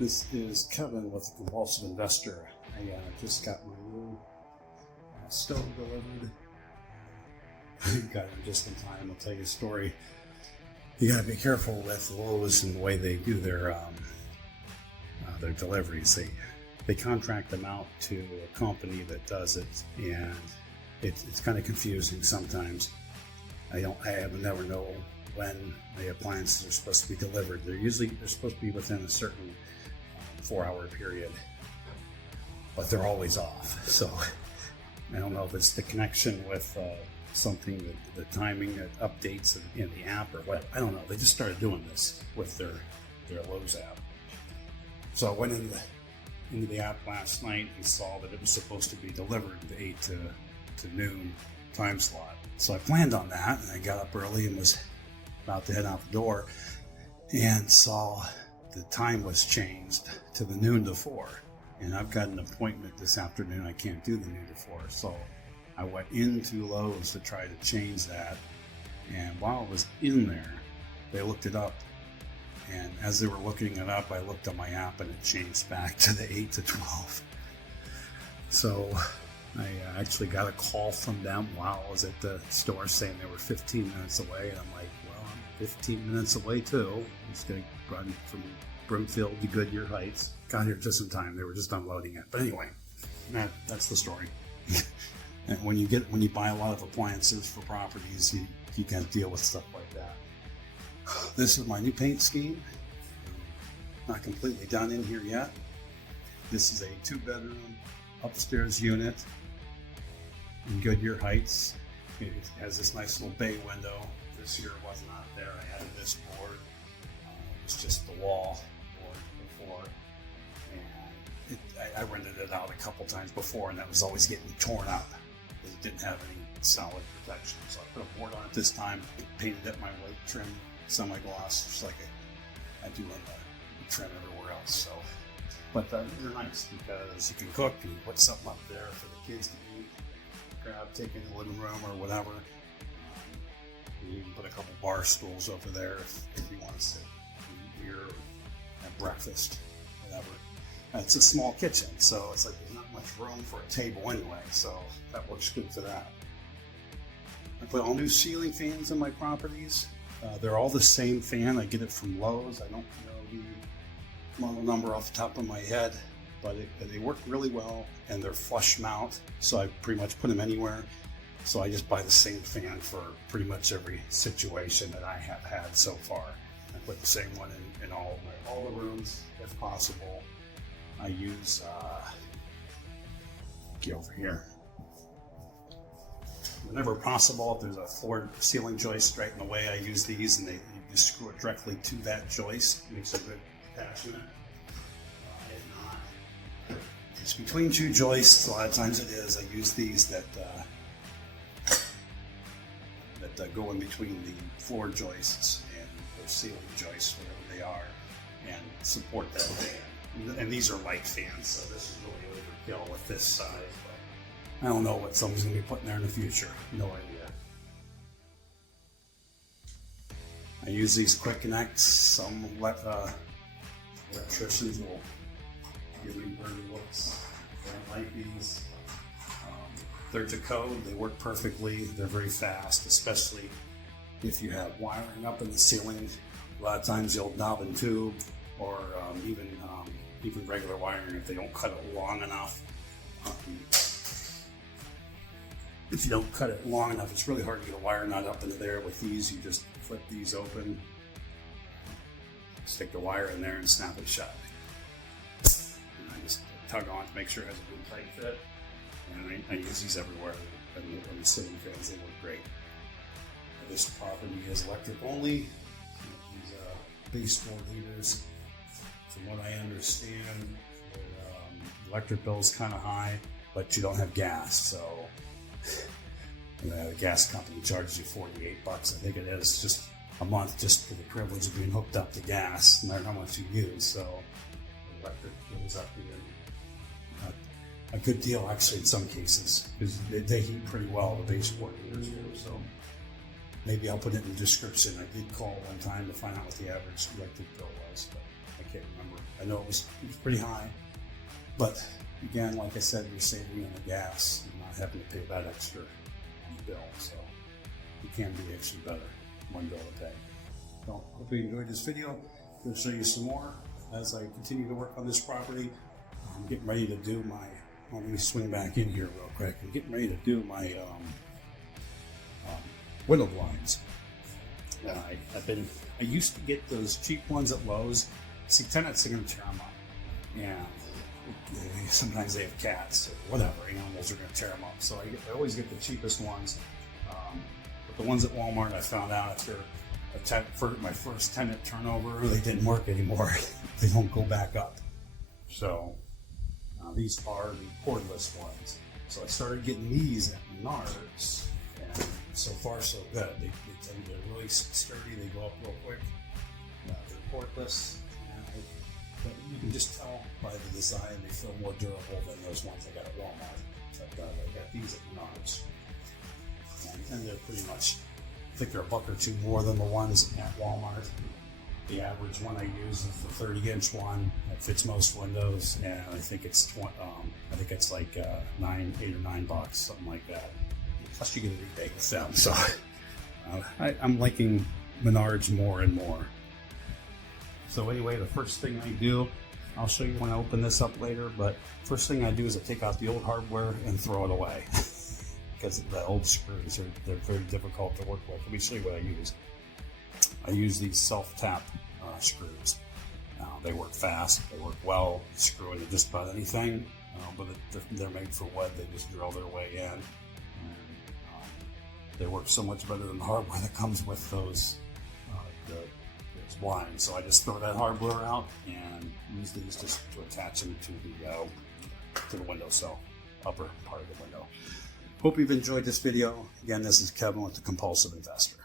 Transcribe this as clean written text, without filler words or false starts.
This is Kevin with the Compulsive Investor. I just got my new stove delivered. Got it just in time. I'll tell you a story. You gotta be careful with Lowe's and the way they do their deliveries. They contract them out to a company that does it, and it's kind of confusing sometimes. I never know when the appliances are supposed to be delivered. They're supposed to be within a certain 4-hour period, but they're always off. So I don't know if it's the connection with something, the timing that updates in the app or what. I don't know. They just started doing this with their Lowe's app. So I went into the app last night and saw that it was supposed to be delivered at 8 to noon time slot. So I planned on that, and I got up early and was about to head out the door and saw the time was changed to the noon to 4. And I've got an appointment this afternoon. I can't do the noon to 4. So I went into Lowe's to try to change that. And while I was in there, they looked it up. And as they were looking it up, I looked on my app and it changed back to the 8 to 12. So I actually got a call from them while I was at the store saying they were 15 minutes away. And I'm like, well, I'm 15 minutes away too. I'm just going to run from Broomfield to Goodyear Heights. Got here just in time. They were just unloading it. But anyway, that's the story. And when you buy a lot of appliances for properties, you got to deal with stuff like that. This is my new paint scheme. Not completely done in here yet. This is a 2-bedroom upstairs unit in Goodyear Heights. It has this nice little bay window. This year was not there. I added this board. It was just the wall board before. And I rented it out a couple times before, and that was always getting torn up because it didn't have any solid protection. So I put a board on it this time, painted it my white trim semi-gloss, just like I do on the trim everywhere else. So, but they're nice because you can cook and put something up there for the kids to eat, take in the living room or whatever. You can put a couple bar stools over there if you want to sit and eat beer or have breakfast, whatever. It's a small kitchen, so it's like there's not much room for a table anyway, so that works good for that. I put all new ceiling fans in my properties. They're all the same fan. I get it from Lowe's. I don't know the model number off the top of my head, but they work really well, and they're flush mount, so I pretty much put them anywhere. So I just buy the same fan for pretty much every situation that I have had so far. I put the same one in all the rooms if possible. I use, get over here. Whenever possible, if there's a floor ceiling joist right in the way, I use these, and you just screw it directly to that joist. It makes a good attachment. If not, it's between two joists. A lot of times it is. I use these that go in between the floor joists and the ceiling joists, whatever they are, and support that fan. And these are light fans, so this is really overkill with this size. But I don't know what someone's going to be putting there in the future. No idea. I use these quick connects. Some electricians will give me dirty looks. I don't like these. They're to code. They work perfectly. They're very fast, especially if you have wiring up in the ceiling. A lot of times you'll knob and tube, or even regular wiring if they don't cut it long enough. If you don't cut it long enough, it's really hard to get a wire nut up into there. With these, you just flip these open, stick the wire in there, and snap it shut. And I just tug on to make sure it has a good tight fit. And I use these everywhere. On the ceiling fans, they work great. This property is electric only. These baseboard heaters, from what I understand, electric bill is kind of high, but you don't have gas, so the gas company charges you $48. I think it is just a month, just for the privilege of being hooked up to gas, no matter how much you use. So the electric goes up even a good deal, actually, in some cases, because they heat pretty well, the baseboard heaters do. So maybe I'll put it in the description. I did call one time to find out what the average electric bill was, but I can't remember. I know it was pretty high, but again, like I said, you're saving on the gas and not having to pay that extra on the bill. So it can be actually better, one bill a day. So hope you enjoyed this video. I'm going to show you some more as I continue to work on this property. I'm getting ready to do my, well, let me swing back in here real quick. I'm getting ready to do my window blinds. I used to get those cheap ones at Lowe's. See, tenants are going to tear them up. And sometimes they have cats or whatever, animals are going to tear them up. So I always get the cheapest ones. But the ones at Walmart, I found out after my first tenant turnover, they didn't work anymore. They don't go back up. So these are the cordless ones. So I started getting these at Menards, and so far so good. They tend to be really sturdy. They go up real quick. They're cordless. But you can just tell by the design they feel more durable than those ones I got at Walmart. I got these at Menards. And they're pretty much, I think they're a buck or two more than the ones at Walmart. The average one I use is the 30-inch one that fits most windows, and I think it's like $8 or $9, something like that. Plus you get a rebate with them. So I'm liking Menards more and more. So anyway, the first thing I do, I'll show you when I open this up later, but first thing I do is I take out the old hardware and throw it away. Because the old screws, they're very difficult to work with. Let me show you what I use. I use these self-tap screws. They work fast, they work well, screw into just about anything, but they're made for wood. They just drill their way in. And, they work so much better than the hardware that comes with those blinds. So I just throw that hardware out and use these just to attach them to the windowsill, upper part of the window. Hope you've enjoyed this video. Again, this is Kevin with The Compulsive Investor.